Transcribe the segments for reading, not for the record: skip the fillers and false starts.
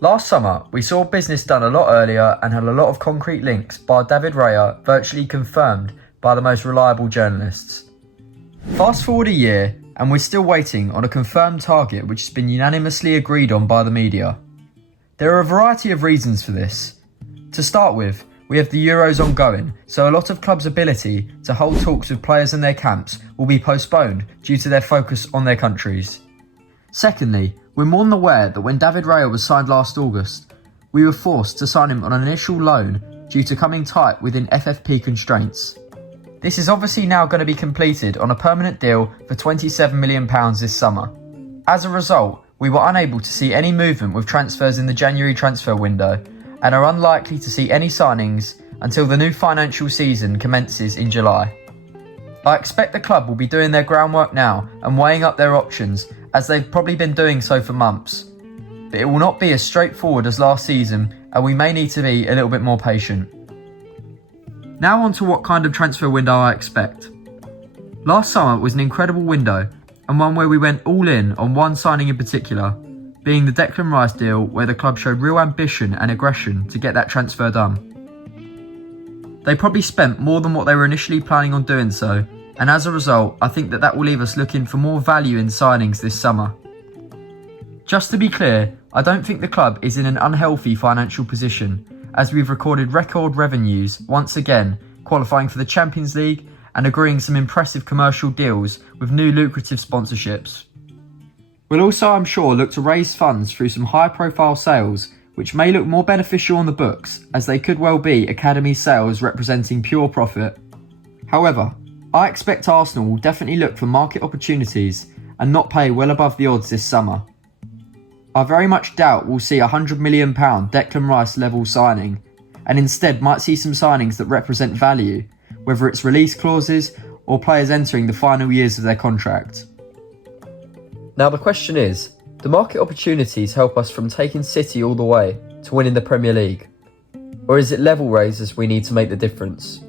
Last summer, we saw business done a lot earlier and had a lot of concrete links, bar David Raya virtually confirmed by the most reliable journalists. Fast forward a year, and we're still waiting on a confirmed target which has been unanimously agreed on by the media. There are a variety of reasons for this. To start with, we have the Euros ongoing, so a lot of clubs' ability to hold talks with players in their camps will be postponed due to their focus on their countries. Secondly, we're more than aware that when David Raya was signed last August, we were forced to sign him on an initial loan due to coming tight within FFP constraints. This is obviously now going to be completed on a permanent deal for £27 million this summer. As a result, we were unable to see any movement with transfers in the January transfer window and are unlikely to see any signings until the new financial season commences in July. I expect the club will be doing their groundwork now and weighing up their options, as they've probably been doing so for months. But it will not be as straightforward as last season, and we may need to be a little bit more patient. Now on to what kind of transfer window I expect. Last summer was an incredible window, and one where we went all in on one signing in particular, being the Declan Rice deal, where the club showed real ambition and aggression to get that transfer done. They probably spent more than what they were initially planning on doing so, and as a result, I think that will leave us looking for more value in signings this summer. Just to be clear, I don't think the club is in an unhealthy financial position, as we've recorded record revenues once again, qualifying for the Champions League and agreeing some impressive commercial deals with new lucrative sponsorships. We'll also, I'm sure, look to raise funds through some high-profile sales, which may look more beneficial on the books, as they could well be academy sales representing pure profit. However, I expect Arsenal will definitely look for market opportunities and not pay well above the odds this summer. I very much doubt we'll see a £100 million Declan Rice level signing, and instead might see some signings that represent value, whether it's release clauses or players entering the final years of their contract. Now the question is, do market opportunities help us from taking City all the way to winning the Premier League? Or is it level raisers we need to make the difference?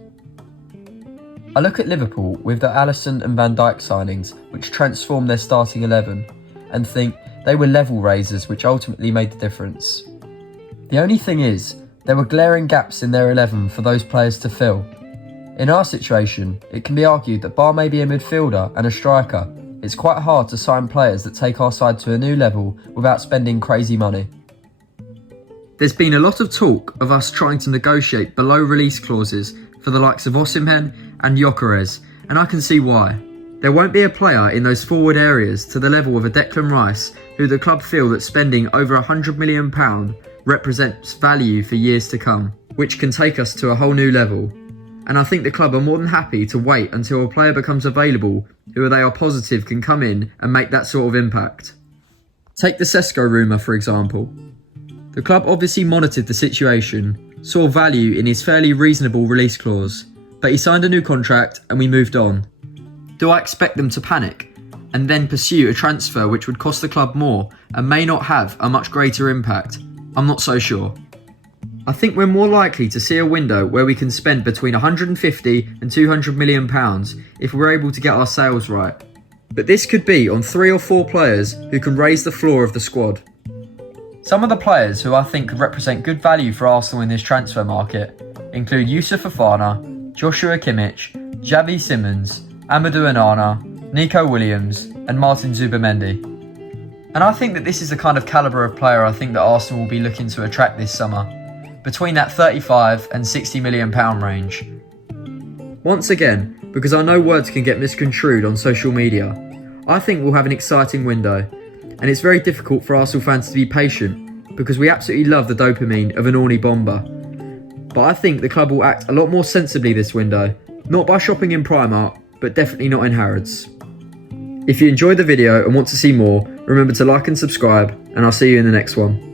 I look at Liverpool with the Alisson and Van Dijk signings, which transformed their starting 11, and think they were level raisers which ultimately made the difference. The only thing is, there were glaring gaps in their 11 for those players to fill. In our situation, it can be argued that bar maybe a midfielder and a striker, it's quite hard to sign players that take our side to a new level without spending crazy money. There's been a lot of talk of us trying to negotiate below release clauses for the likes of Osimhen and Gyökeres, and I can see why. There won't be a player in those forward areas to the level of a Declan Rice who the club feel that spending over £100 million represents value for years to come, which can take us to a whole new level. And I think the club are more than happy to wait until a player becomes available who they are positive can come in and make that sort of impact. Take the Sesko rumour for example. The club obviously monitored the situation, saw value in his fairly reasonable release clause, but he signed a new contract and we moved on. Do I expect them to panic and then pursue a transfer which would cost the club more and may not have a much greater impact? I'm not so sure. I think we're more likely to see a window where we can spend between £150 and £200 million if we're able to get our sales right. But this could be on 3 or 4 players who can raise the floor of the squad. Some of the players who I think could represent good value for Arsenal in this transfer market include Youssouf Fofana, Joshua Kimmich, Xavi Simons, Amadou Onana, Nico Williams and Martin Zubimendi. And I think that this is the kind of calibre of player I think that Arsenal will be looking to attract this summer, between that £35 and £60 million range. Once again, because I know words can get misconstrued on social media, I think we'll have an exciting window, and it's very difficult for Arsenal fans to be patient because we absolutely love the dopamine of an Orny bomber. But I think the club will act a lot more sensibly this window, not by shopping in Primark, but definitely not in Harrods. If you enjoyed the video and want to see more, remember to like and subscribe, and I'll see you in the next one.